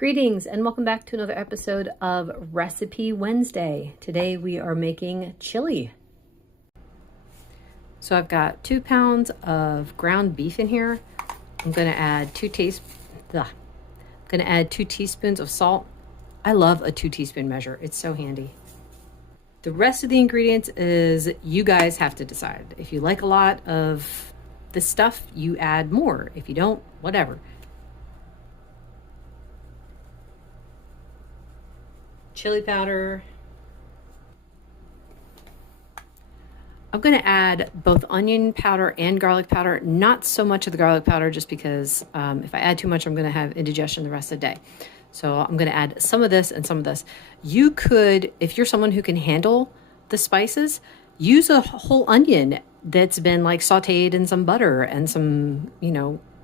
Greetings and welcome back to another episode of Recipe Wednesday. Today we are making chili. So I've got 2 pounds of ground beef in here. I'm going to add 2 teaspoons of salt. I love a 2 teaspoon measure. It's so handy. The rest of the ingredients is you guys have to decide. If you like a lot of this stuff, you add more. If you don't, whatever. Chili powder. I'm going to add both onion powder and garlic powder. Not so much of the garlic powder just because if I add too much, I'm going to have indigestion the rest of the day. So I'm going to add some of this and some of this. You could, if you're someone who can handle the spices, use a whole onion that's been like sauteed in some butter and some,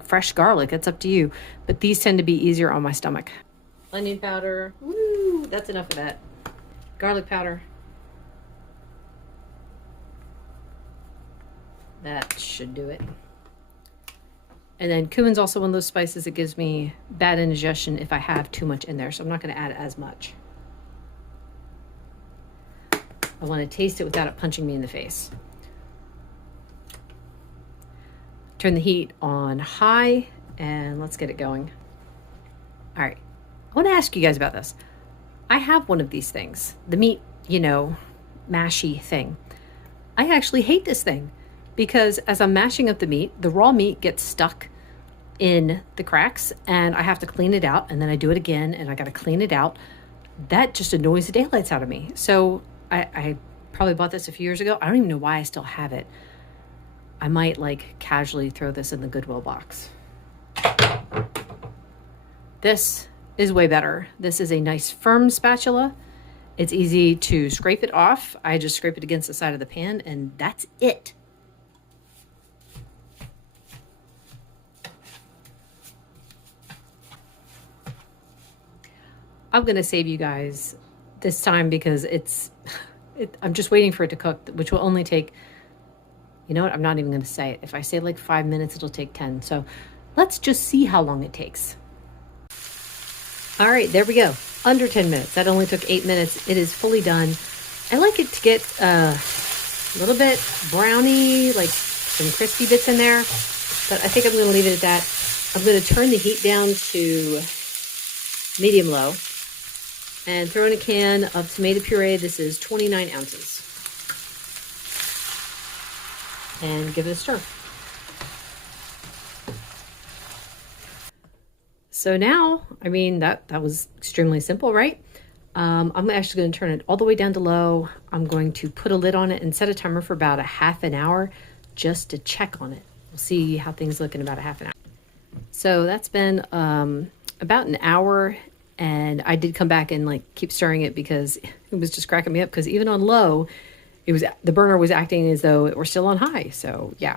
fresh garlic. It's up to you. But these tend to be easier on my stomach. Onion powder. Woo, that's enough of that. Garlic powder. That should do it. And then cumin's also one of those spices that gives me bad indigestion if I have too much in there. So I'm not going to add as much. I want to taste it without it punching me in the face. Turn the heat on high and let's get it going. All right. I want to ask you guys about this. I have one of these things, the meat, mashy thing. I actually hate this thing because as I'm mashing up the meat, the raw meat gets stuck in the cracks and I have to clean it out, and then I do it again and I got to clean it out. That just annoys the daylights out of me. So I probably bought this a few years ago. I don't even know why I still have it. I might casually throw this in the Goodwill box. This is way better. This is a nice firm spatula. It's easy to scrape it off. I just scrape it against the side of the pan and that's it. I'm going to save you guys this time because I'm just waiting for it to cook, which will only take, you know what? I'm not even going to say it. If I say 5 minutes, it'll take 10. So let's just see how long it takes. All right, there we go. Under 10 minutes. That only took 8 minutes. It is fully done. I like it to get a little bit browny, like some crispy bits in there. But I think I'm going to leave it at that. I'm going to turn the heat down to medium low and throw in a can of tomato puree. This is 29 ounces. And give it a stir. So now, that was extremely simple, right? I'm actually going to turn it all the way down to low. I'm going to put a lid on it and set a timer for about a half an hour just to check on it. We'll see how things look in about a half an hour. So that's been about an hour, and I did come back and keep stirring it because it was just cracking me up because even on low, the burner was acting as though it were still on high. So yeah.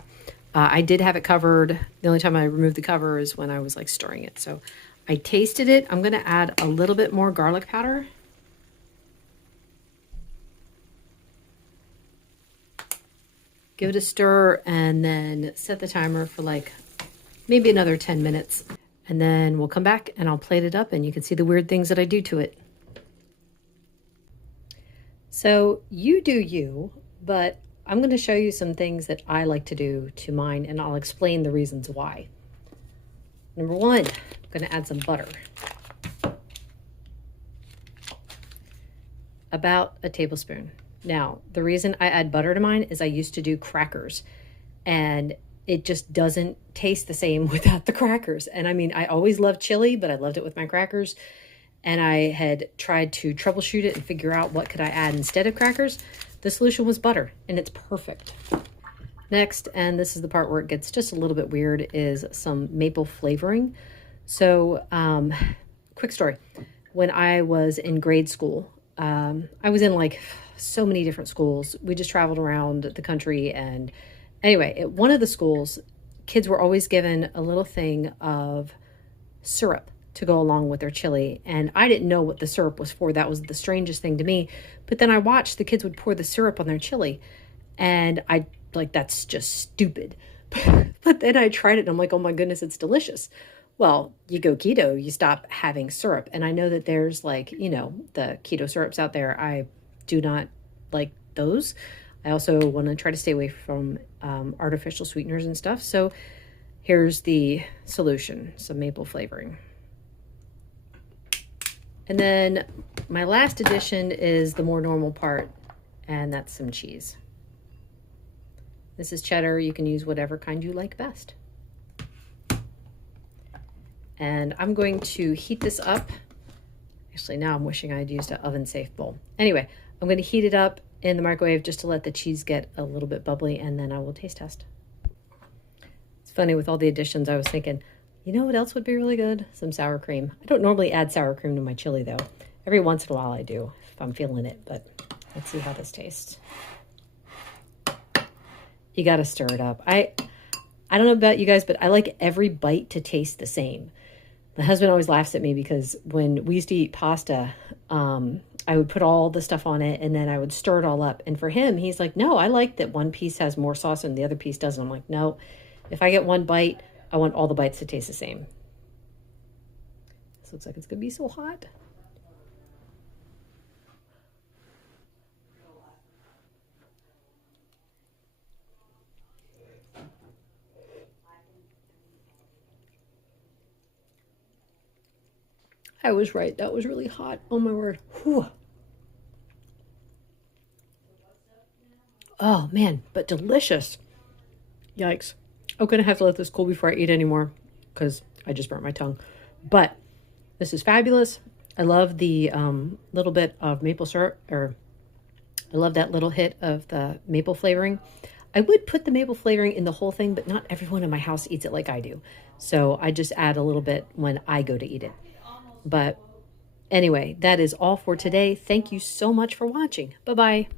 I did have it covered. The only time I removed the cover is when I was stirring it. So I tasted it. I'm going to add a little bit more garlic powder. Give it a stir and then set the timer for maybe another 10 minutes. And then we'll come back and I'll plate it up and you can see the weird things that I do to it. So you do you, but I'm going to show you some things that I like to do to mine, and I'll explain the reasons why. Number one, I'm going to add some butter. About a tablespoon. Now, the reason I add butter to mine is I used to do crackers, and it just doesn't taste the same without the crackers. And I always loved chili, but I loved it with my crackers. And I had tried to troubleshoot it and figure out what could I add instead of crackers. The solution was butter, and it's perfect. Next, and this is the part where it gets just a little bit weird, is some maple flavoring. So, quick story. When I was in grade school, I was in so many different schools. We just traveled around the country, and anyway, at one of the schools, kids were always given a little thing of syrup to go along with their chili. And I didn't know what the syrup was for. That was the strangest thing to me. But then I watched the kids would pour the syrup on their chili. And I that's just stupid. But then I tried it and I'm like, oh my goodness, it's delicious. Well, you go keto, you stop having syrup. And I know that there's like, the keto syrups out there. I do not like those. I also want to try to stay away from artificial sweeteners and stuff. So here's the solution, some maple flavoring. And then my last addition is the more normal part, and that's some cheese. This is cheddar. You can use whatever kind you like best. And I'm going to heat this up. Actually, now I'm wishing I'd used an oven-safe bowl. Anyway, I'm going to heat it up in the microwave just to let the cheese get a little bit bubbly, and then I will taste test. It's funny, with all the additions, I was thinking, you know what else would be really good? Some sour cream. I don't normally add sour cream to my chili, though. Every once in a while I do, if I'm feeling it, but let's see how this tastes. You got to stir it up. I don't know about you guys, but I like every bite to taste the same. My husband always laughs at me because when we used to eat pasta, I would put all the stuff on it and then I would stir it all up. And for him, he's like, no, I like that one piece has more sauce and the other piece doesn't. I'm like, no, if I get one bite, I want all the bites to taste the same. This looks like it's going to be so hot. I was right. That was really hot. Oh, my word. Whew. Oh, man, but delicious. Yikes. I'm going to have to let this cool before I eat anymore because I just burnt my tongue. But this is fabulous. I love the little bit of maple syrup, or I love that little hit of the maple flavoring. I would put the maple flavoring in the whole thing, but not everyone in my house eats it like I do. So I just add a little bit when I go to eat it. But anyway, that is all for today. Thank you so much for watching. Bye-bye.